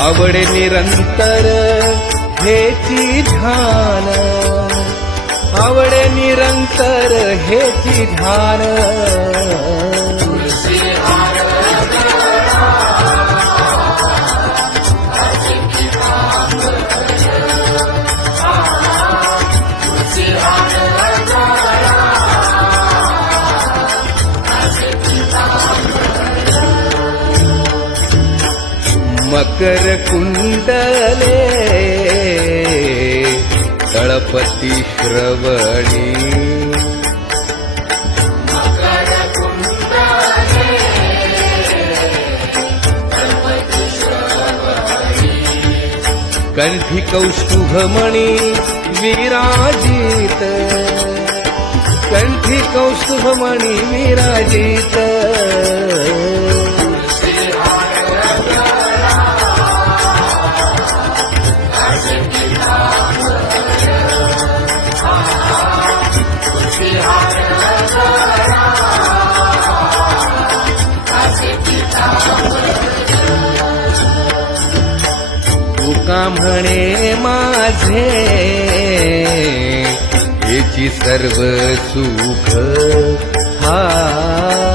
आवडे निरंतर हेची ध्यान. आवडे निरंतर हेची ध्यान. मकर कुंडले तळपती श्रवणी. कंठी कौस्तुभमणी विराजित. कंठी कौस्तुभमणी विराजित. तुका म्हणे माझे? याची सर्व सुख हा